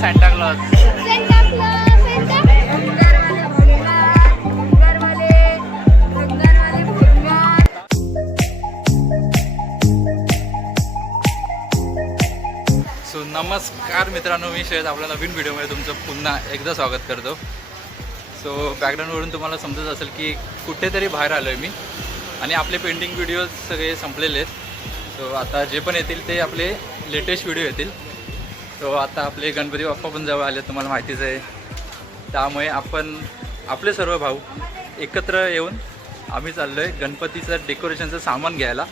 Santa clause so नमस्कार मित्रांनो मी श्रेयस. आपल्या नवीन व्हिडिओमध्ये तुमचं पुन्हा एकदा स्वागत करतो. सो बॅकग्राऊंडवरून तुम्हाला समजत असेल की कुठेतरी बाहेर आलो आहे मी. आणि आपले पेंटिंग व्हिडिओज सगळे संपलेले आहेत. सो आता जे पण येतील ते आपले लेटेस्ट व्हिडिओ येतील. सो आता आपले गणपती बाप्पा पण जवळ आले तुम्हाला माहितीच आहे. त्यामुळे आपण आपले सर्व भाऊ एकत्र येऊन आम्ही चाललो आहे गणपतीचं डेकोरेशनचं सामान घ्यायला.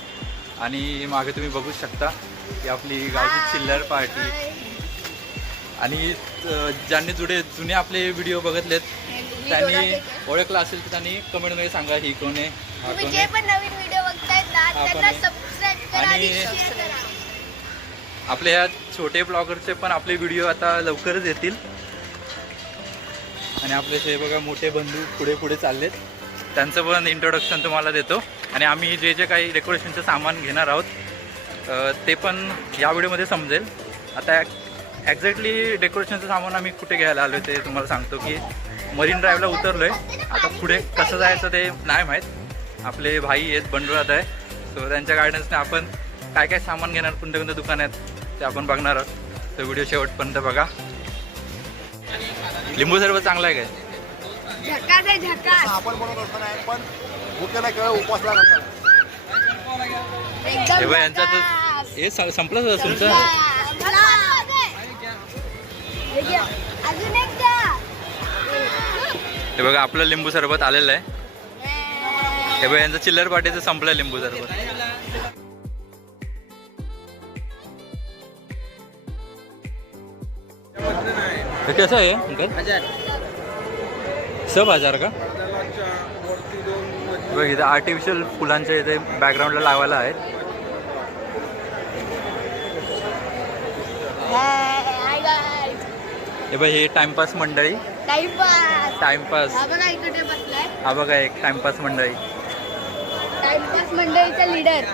आणि मागे तुम्ही बघू शकता की आपली गावची चिल्लर पार्टी. आणि ज्यांनी जुडे जुने आपले व्हिडिओ बघितलेत त्यांनी ओळखलं असेल तर त्यांनी कमेंटमध्ये सांगा ही कोण आहे हा कोण हा, आणि आपल्या ह्या छोटे ब्लॉगरचे पण आपले व्हिडिओ आता लवकरच येतील. आणि आपले जे बघा मोठे बंधू पुढे पुढे चाललेत. त्यांचं पण इंट्रोडक्शन तुम्हाला देतो. आणि आम्ही जे जे काही डेकोरेशनचं सामान घेणार आहोत ते पण या व्हिडिओमध्ये समजेल. आता ॲक्झॅक्टली डेकोरेशनचं सामान आम्ही कुठे घ्यायला आलो ते तुम्हाला सांगतो की मरीन ड्राईव्हला उतरलो आहे आता पुढे कसं जायचं ते नाही माहीत. आपले भाई आहेत बंडुळात आहे. सो त्यांच्या गायडन्सने आपण काय काय सामान घेणार कोणत्या कोणत्या दुकान आहेत ते आपण बघणार आहोत. तो व्हिडिओ शेवटपर्यंत बघा. लिंबू सर्व चांगला आहे काय? झकास आहे झकास. आपण बनवत असताना पण भुकेला केवळ उपवासला करतात एकदम हे यांचा. हे स- तुमचं? हे घ्या. अजून एक द्या. हे बघा आपलं लिंबू सरबत आलेलं आहे. हे बघा यांचं चिल्लर पाटीचं संपलं लिंबू सरबत. हे कसं आहे? अंकल? सब हजार का? बघ इथं आर्टिफिशियल फुलांच्या इथे बॅकग्राऊंडला लावायला आहेत. हे बघ हे टाइमपास मंडळी. टाइमपास हा बघा एक टाइमपास मंडळी. टाइमपास मंडळीचा लीडर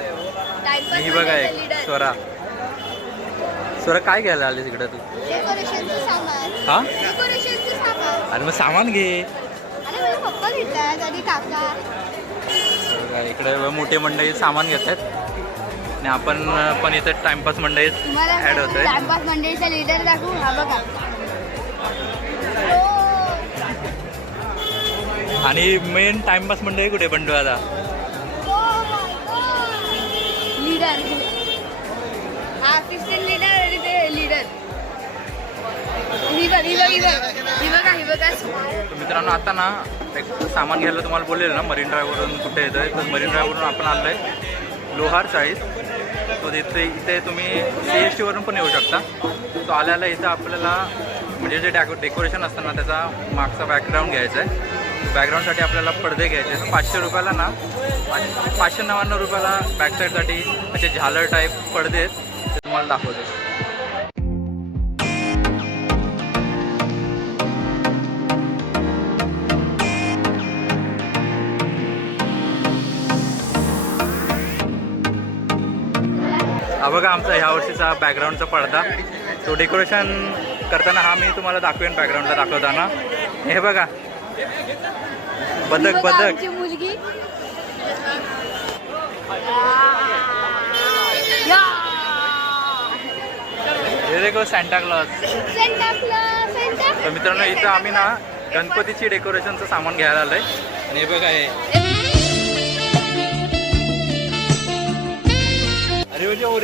ही बघा एक स्वरा. स्वरा काय घ्यायला आलीस इकडे तू? हा? अरे मग सामान घे. इकडे मोठे मंडळी सामान घेत आहेत आणि आपण पण इथं टाइमपास मंडळीत तुम्हाला ऍड होतोय. टाइमपास मंडळीचा लीडर दाखवू? हा बघा. आणि मेन टाइमपास मंडळी कुठे बंडू आता? लीडर हा लीडर मित्रांनो आता ना एक सामान घ्यायला तुम्हाला बोललेलं ना मरीन ड्रायवरून कुठे येतं आहे तर मरीन ड्रायवरून आपण आलो आहे लोहार चाळीस तो तिथे इथे तुम्ही सी एस टीवरून पण येऊ शकता. तो आल्याला इथं आपल्याला म्हणजे जे डॅको डेकोरेशन असतं ना त्याचा मागचा बॅकग्राऊंड घ्यायचा आहे. बॅकग्राऊंडसाठी आपल्याला पडदे घ्यायचे आहेत. पाचशे रुपयाला ना आणि पाचशे नव्याण्णव रुपयाला बॅकसाईडसाठी असे झालर टाईप पडदे आहेत. ते तुम्हाला दाखवतो. बघा आमचा ह्या वर्षीचा बॅकग्राऊंडचा पडदा. तो डेकोरेशन करताना हा मी तुम्हाला दाखवेन बॅकग्राऊंडला दाखवताना. हे बघा. बदक बदक. मुलगी. या. हे देखो Santa Claus Santa Claus, Santa तर मित्रांनो इथं आम्ही ना गणपतीची डेकोरेशनचं सामान घ्यायला आलोय. आणि हे बघा हे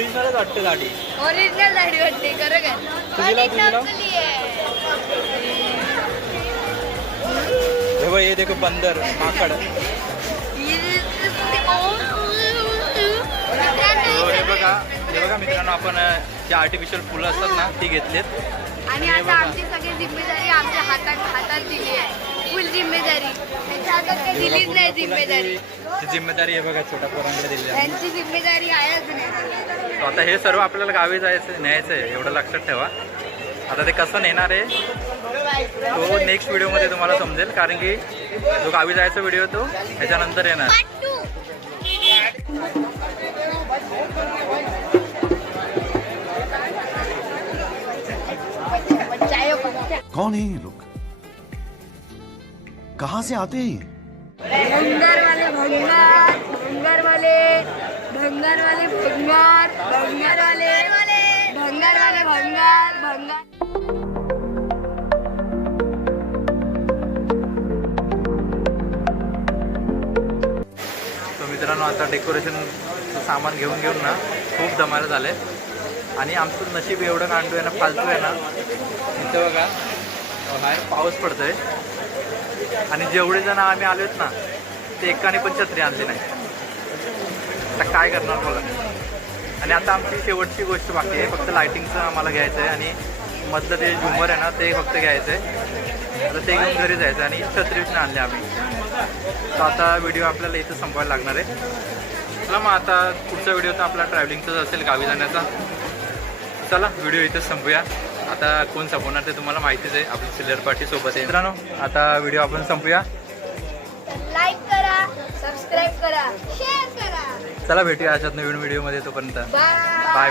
ओरिजिनलच वाटतं गाडी. ओरिजिनल दाढी वाटते खरं काय? तुझी लाव, तुझी लाव. नकली आहे. हे बघ हे देखो बंदर माकड. हो, हे बघा हे बघा मित्रांनो आपण जे आर्टिफिशियल फुलं असतात ना ती घेतलीत. आणि आता आमची सगळी जिम्मेदारी आमच्या हातात हातात दिली आहे. फुल जिम्मेदारी. त्यांच्या हातात काही दिलीच नाही जिम्मेदारी. ती जिम्मेदारी हे बघा छोट्या पोरांकडे दिली आहे. त्यांची जिम्मेदारी आहेच नाही. आता हे सर्व आपल्याला गावी जायचं न्यायचं आहे एवढं लक्षात ठेवा. आता ते कसं नेणार आहे तो नेक्स्ट व्हिडिओमध्ये तुम्हाला समजेल कारण की जो गावी जायचा व्हिडिओ तो ह्याच्यानंतर येणार. कौन है ये लोग? कहां से आते हैं ये? भंगार वाले भंगार भंगार वाले भंगार वाले भंगार भंगार वाले भंगार। वाले भंगार भंगार तर मित्रांनो आता डेकोरेशनचं सामान घेऊन घेऊन ना खूप दमायला झाले आणि आमचं नशीब एवढं कांडू आहे ना फालतू आहे ना. इथं बघा बाहेर पाऊस पडतोय. आणि जेवढे जण आम्ही आलोत ना ते एकाने पण छत्री आणली नाही. आता काय करणार मला आणि आता आमची शेवटची गोष्ट बाकी आहे फक्त लायटिंगचं आम्हाला घ्यायचं आहे आणि मधलं ते झुंबर आहे ना ते फक्त घ्यायचं आहे. तर ते घेऊन घरी जायचं आणि छत्रीच नाही आणले आम्ही. तर आता व्हिडिओ आपल्याला इथं संपवायला लागणार आहे. चला मग आता पुढचा व्हिडिओ तर आपला ट्रॅव्हलिंगचाच असेल गावी जाण्याचा. चला व्हिडिओ इथं संपूया. आता कोण संपवणार ते तुम्हाला माहितीच आहे. आपली सिल्लर पार्टी सोबत आहे. मित्रांनो आता व्हिडिओ आपण संपूया. लाईक करा सबस्क्राईब करा शेअर करा. चला भेटूया अशात नवीन व्हिडिओमध्ये तोपर्यंत. बाय. बाय